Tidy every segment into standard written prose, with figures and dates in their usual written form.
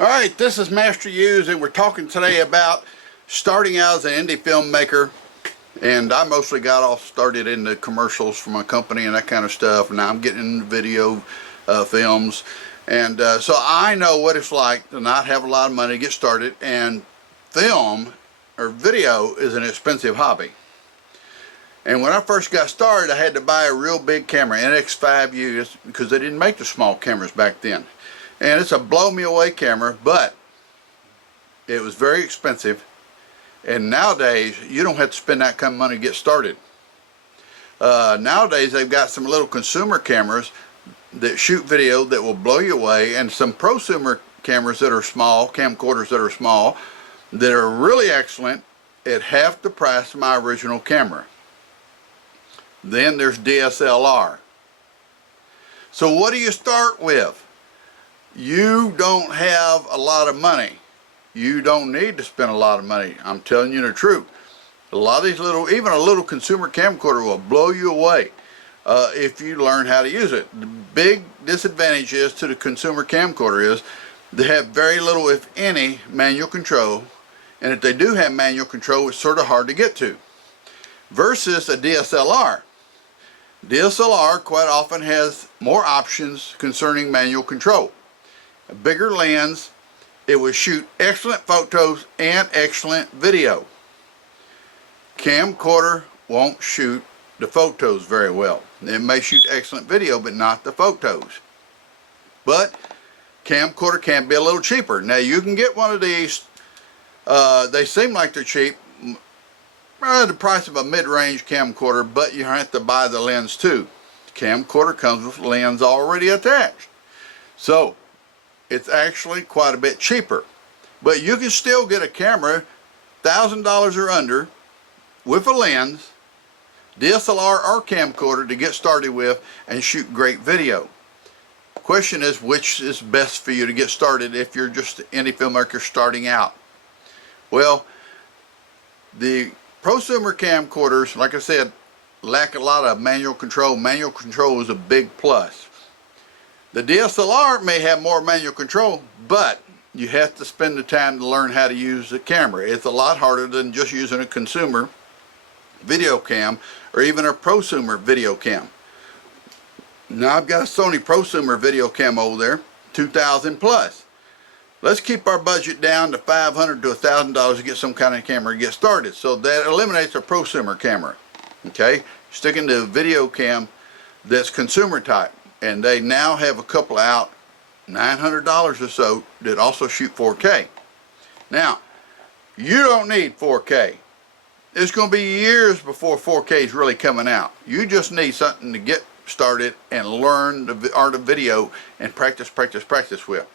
Alright, this is Master Use, and we're talking today about starting out as an indie filmmaker. And I mostly got off started in the commercials for my company and that kind of stuff, and now I'm getting into video films. And so I know what it's like to not have a lot of money to get started, and film or video is an expensive hobby. And when I first got started, I had to buy a real big camera, NX5U, because they didn't make the small cameras back then. And it's a blow-me-away camera, but it was very expensive. And nowadays, you don't have to spend that kind of money to get started. Nowadays, they've got some little consumer cameras that shoot video that will blow you away, and some prosumer cameras that are small, camcorders that are small, that are really excellent at half the price of my original camera. Then there's DSLR. So what do you start with? You don't have a lot of money. You don't need to spend a lot of money. I'm telling you the truth. A lot of these even a little consumer camcorder will blow you away if you learn how to use it. The big disadvantage is to the consumer camcorder is they have very little, if any, manual control. And if they do have manual control, it's sort of hard to get to. Versus a DSLR. DSLR quite often has more options concerning manual control. A bigger lens, it will shoot excellent photos and excellent video. Camcorder won't shoot the photos very well. It may shoot excellent video, but not the photos. But camcorder can be a little cheaper. Now you can get one of these, they seem like they're cheap, the price of a mid-range camcorder, but you have to buy the lens too. The camcorder comes with lens already attached. So it's actually quite a bit cheaper. But you can still get a camera, $1,000 or under, with a lens, DSLR or camcorder to get started with and shoot great video. The question is, which is best for you to get started if you're just an indie filmmaker starting out? Well, the prosumer camcorders, like I said, lack a lot of manual control. Manual control is a big plus. The DSLR may have more manual control, but you have to spend the time to learn how to use the camera. It's a lot harder than just using a consumer video cam or even a prosumer video cam. Now I've got a Sony prosumer video cam over there, $2,000 plus. Let's keep our budget down to $500 to $1,000 to get some kind of camera to get started. So that eliminates a prosumer camera. Okay, sticking to a video cam that's consumer type, and they now have a couple out, $900 or so, that also shoot 4K. Now, you don't need 4K. It's going to be years before 4K is really coming out. You just need something to get started and learn the art of video and practice with.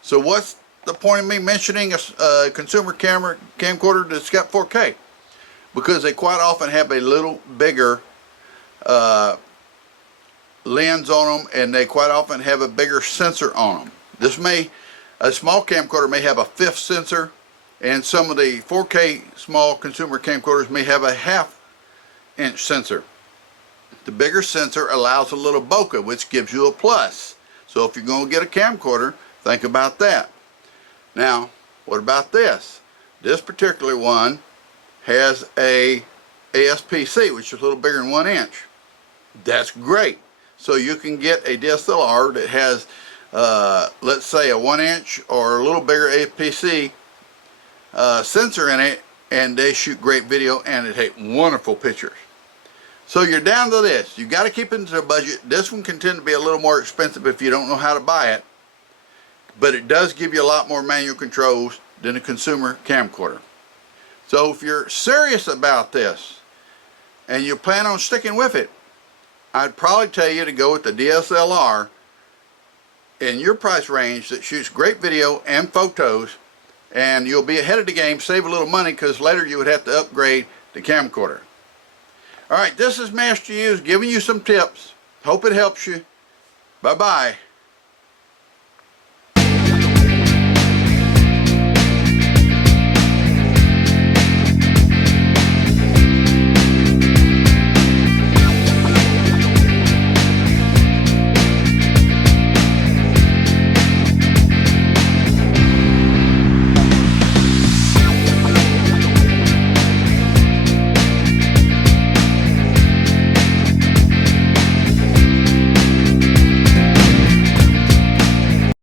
So what's the point of me mentioning a consumer camcorder that's got 4K? Because they quite often have a little bigger lens on them, and they quite often have a bigger sensor on them. A small camcorder may have a 5th sensor, and some of the 4K small consumer camcorders may have a 1/2 inch sensor. The bigger sensor allows a little bokeh, which gives you a plus. So if you're going to get a camcorder, think about that. Now, what about this? This particular one has a ASPC, which is a little bigger than 1 inch. That's great. So you can get a DSLR that has, let's say, a 1 inch or a little bigger ASPC sensor in it, and they shoot great video and they take wonderful pictures. So you're down to this. You've got to keep it into the budget. This one can tend to be a little more expensive if you don't know how to buy it, but it does give you a lot more manual controls than a consumer camcorder. So if you're serious about this and you plan on sticking with it, I'd probably tell you to go with the DSLR in your price range that shoots great video and photos, and you'll be ahead of the game, save a little money, because later you would have to upgrade the camcorder. Alright, this is Master Use giving you some tips. Hope it helps you. Bye-bye.